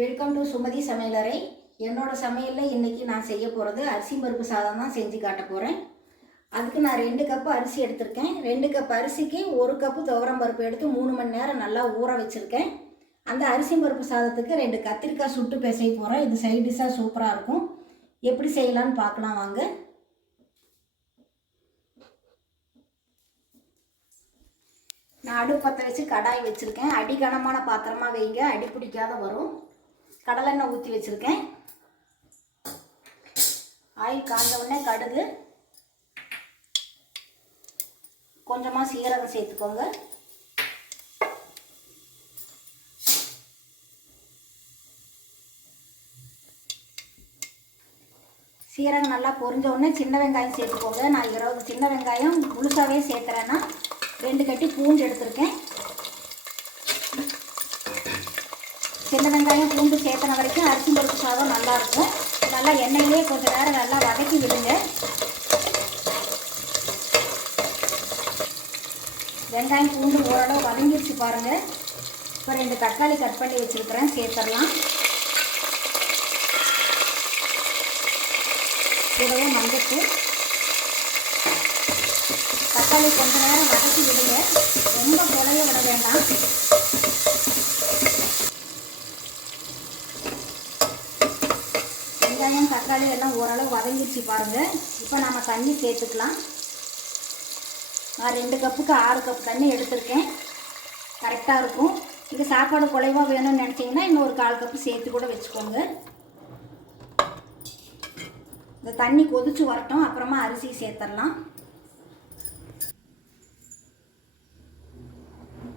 Welcome to Sumathi சமையலறை. என்னோட சமையலில் இன்றைக்கி நான் செய்ய போகிறது அரிசி பருப்பு சாதம் தான் செஞ்சு காட்ட போகிறேன். அதுக்கு நான் 2 கப்பு அரிசி எடுத்திருக்கேன். 2 கப் அரிசிக்கு 1 கப்பு துவரம் பருப்பு எடுத்து 3 மணி நேரம் நல்லா ஊற வச்சுருக்கேன். அந்த அரிசி பருப்பு சாதத்துக்கு 2 கத்திரிக்காய் சுட்டு பிசைய போகிறேன். இது சைட் டிஷ்ஷாக சூப்பராக இருக்கும். எப்படி செய்யலான்னு பார்க்கலாம் வாங்க. நான் அடுப்பு பற்ற வச்சு கடாய் வச்சுருக்கேன். அடி கனமான பாத்திரமாக வைங்க, அடி பிடிக்காத வரும். கடலெண்ணெய் ஊற்றி வச்சுருக்கேன். ஆயில் காய்ஞ்ச உடனே கடுகு, கொஞ்சமாக சீரகம் சேர்த்துக்கோங்க. சீரகம் நல்லா பொரிஞ்ச உடனே சின்ன வெங்காயம் சேர்த்துக்கோங்க. நான் 20 சின்ன வெங்காயம் முழுசாகவே சேர்த்துறேன்னா 2 கட்டி பூண்டு எடுத்திருக்கேன். சின்ன வெங்காயம் பூண்டு சேர்த்தன வரைக்கும் அரிசி பருப்பு சாதம் நல்லாயிருக்கும். நல்லா எண்ணெயிலே கொஞ்சம் நேரம் நல்லா வதக்கி விடுங்க. வெங்காயம் பூண்டு ஓரளவு வதங்கிடுச்சு பாருங்கள். இப்போ 2 தக்காளி கட் பண்ணி வச்சுருக்கிறேன், சேர்த்துடலாம். கூடவே மஞ்சள். தக்காளி கொஞ்சம் நேரம் வதக்கி விடுங்க, ரொம்ப குழைய விட வேண்டாம். வெங்காயம் தக்காளி எல்லாம் ஓரளவு வதங்கிடுச்சு பாருங்கள். இப்போ நம்ம தண்ணி சேர்த்துக்கலாம். நான் 2 கப்புக்கு 6 கப் தண்ணி எடுத்திருக்கேன், கரெக்டாக இருக்கும். இது சாப்பாடு குறைவாக வேணும்னு நினச்சிங்கன்னா இன்னும் ஒரு 1/4 கப்பு சேர்த்து கூட வச்சுக்கோங்க. இந்த தண்ணி கொதிச்சு வரட்டும், அப்புறமா அரிசி சேர்த்துடலாம்.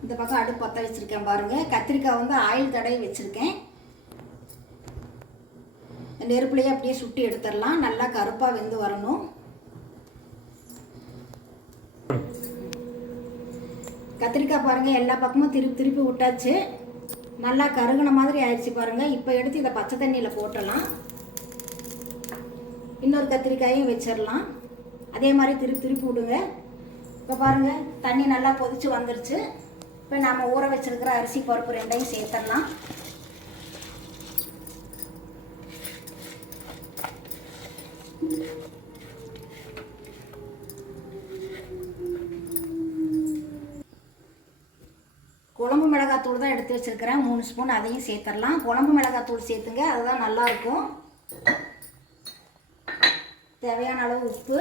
இந்த பக்கம் அடுப்பு பற்ற வச்சுருக்கேன் பாருங்கள். கத்திரிக்காய் வந்து ஆயில் தடவி வச்சுருக்கேன். நெருப்புலையே அப்படியே சுட்டி எடுத்துடலாம். நல்லா கருப்பாக வெந்து வரணும். கத்திரிக்காய் பாருங்கள், எல்லா பக்கமும் திருப்பி விட்டாச்சு. நல்லா கருகுன மாதிரி ஆயிடுச்சு பாருங்கள். இப்போ எடுத்து இதை பச்சை தண்ணியில் போட்டுடலாம். இன்னொரு கத்திரிக்காயும் வச்சிடலாம். அதே மாதிரி திருப்பி விடுங்க. இப்போ பாருங்கள், தண்ணி நல்லா கொதிச்சு வந்துருச்சு. இப்போ நாம் ஊற வச்சிருக்கிற அரிசி பருப்பு 2ஐயும் சேர்த்துடலாம். குழம்பு மிளகாத்தூள் தான் எடுத்து வச்சிருக்கிறேன், 3 ஸ்பூன். அதையும் சேர்த்துடலாம். குழம்பு மிளகாத்தூள் சேர்த்துங்க, அதுதான் நல்லாயிருக்கும். தேவையான அளவு உப்பு,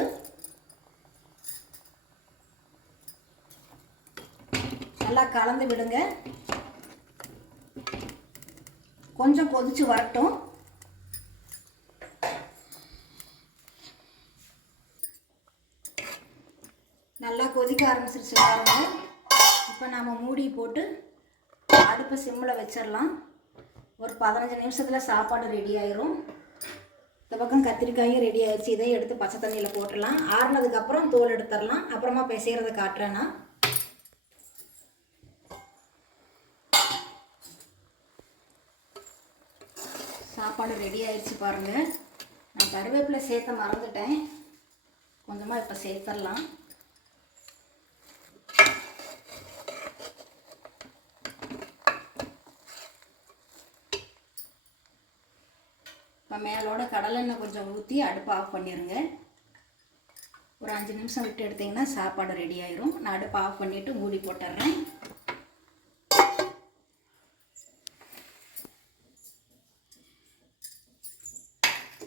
நல்லா கலந்து விடுங்க. கொஞ்சம் கொதிச்சு வரட்டும். நல்லா கொதிக்க ஆரம்பிச்சிருச்சு பாருங்க. இப்போ நாம் மூடி போட்டு அடுப்பை சிம்மில் வச்சிடலாம். ஒரு 15 நிமிஷத்தில் சாப்பாடு ரெடி ஆயிரும். இந்த பக்கம் கத்திரிக்காயும் ரெடி ஆயிடுச்சு. இதை எடுத்து பச்சை தண்ணியில் போட்டுடலாம். ஆறுனதுக்கப்புறம் தோல் எடுத்துடலாம். அப்புறமா பிசைகிறத காட்டுறேன்னா. சாப்பாடு ரெடி ஆயிடுச்சு பாருங்கள். நான் கருவேப்பிலை சேர்த்த மறந்துட்டேன், கொஞ்சமாக இப்போ சேர்த்துடலாம். இப்போ மேலோட கடலெண்ணெய் கொஞ்சம் ஊற்றி அடுப்பு ஆஃப் பண்ணிடுங்க. ஒரு 5 நிமிஷம் விட்டு எடுத்திங்கன்னா சாப்பாடு ரெடி ஆயிரும். நான் அடுப்பு ஆஃப் பண்ணிவிட்டு மூடி போட்டுடுறேன்.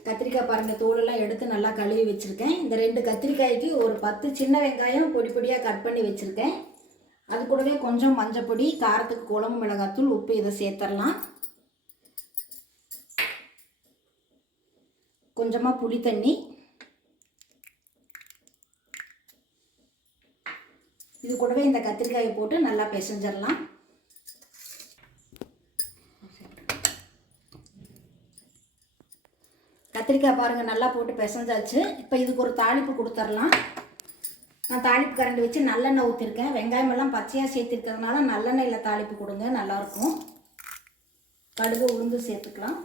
கத்திரிக்காய் பாருங்கள், தோலெல்லாம் எடுத்து நல்லா கழுவி வச்சுருக்கேன். இந்த 2 கத்திரிக்காய்க்கு ஒரு 10 சின்ன வெங்காயம் பொடி பொடியாக கட் பண்ணி வச்சுருக்கேன். அது கூடவே கொஞ்சம் மஞ்சள் பொடி, காரத்துக்கு குழம்பு மிளகாத்தூள், உப்பு, இதை சேர்த்துடலாம். கொஞ்சமாக புளி தண்ணி. இது கூடவே இந்த கத்திரிக்காயை போட்டு நல்லா பிசைஞ்சிடலாம். கத்திரிக்காய் பாருங்கள் நல்லா போட்டு பிசைஞ்சாச்சு. இப்போ இதுக்கு ஒரு தாளிப்பு கொடுத்துடலாம். நான் தாளிப்பு கரண்டி வச்சு நல்லெண்ணெய் ஊற்றிருக்கேன். வெங்காயமெல்லாம் பச்சையாக சேர்த்துருக்கிறதுனால நல்லெண்ணெயில் தாளிப்பு கொடுங்க, நல்லாயிருக்கும். கடுகு உளுந்து சேர்த்துக்கலாம்.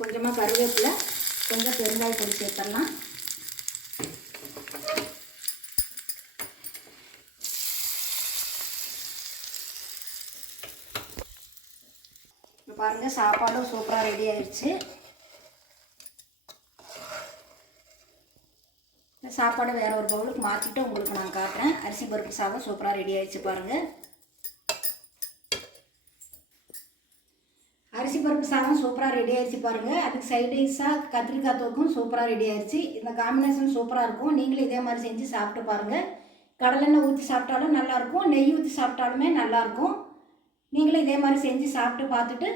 கொஞ்சமாக கருவேப்பிலை, கொஞ்சம் பெருங்காய பொடி சேர்த்துடலாம். இப்போ பாருங்கள் சாப்பாடும் சூப்பராக ரெடி ஆயிடுச்சு. சாப்பாடை வேறு ஒரு பவுலுக்கு மாற்றிட்டு உங்களுக்கு நான் காட்டுறேன். அரிசி பருப்பு சாதம் சூப்பராக ரெடி ஆயிடுச்சு பாருங்கள். அரிசி பருப்பு சாதம் சூப்பராக ரெடி ஆயிடுச்சு பாருங்கள். அதுக்கு சைடிஷாக கத்திரிக்காய் தொக்கும் சூப்பராக ரெடி ஆயிடுச்சு. இந்த காம்பினேஷன் சூப்பராக இருக்கும். நீங்களும் இதே மாதிரி செஞ்சு சாப்பிட்டு பாருங்கள். கடலெண்ணெய் ஊற்றி சாப்பிட்டாலும் நல்லாயிருக்கும், நெய் ஊற்றி சாப்பிட்டாலுமே நல்லாயிருக்கும். நீங்களும் இதே மாதிரி செஞ்சு சாப்பிட்டு பார்த்துட்டு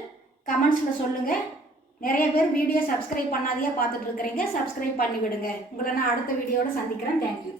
கமெண்ட்ஸில் சொல்லுங்கள். நிறைய பேர் வீடியோ சப்ஸ்கிரைப் பண்ணாதையே பார்த்துட்டு இருக்கிறீங்க, சப்ஸ்கிரைப் பண்ணி விடுங்க. உங்களை நான் அடுத்த வீடியோவில் சந்திக்கிறேன். தேங்க்யூ.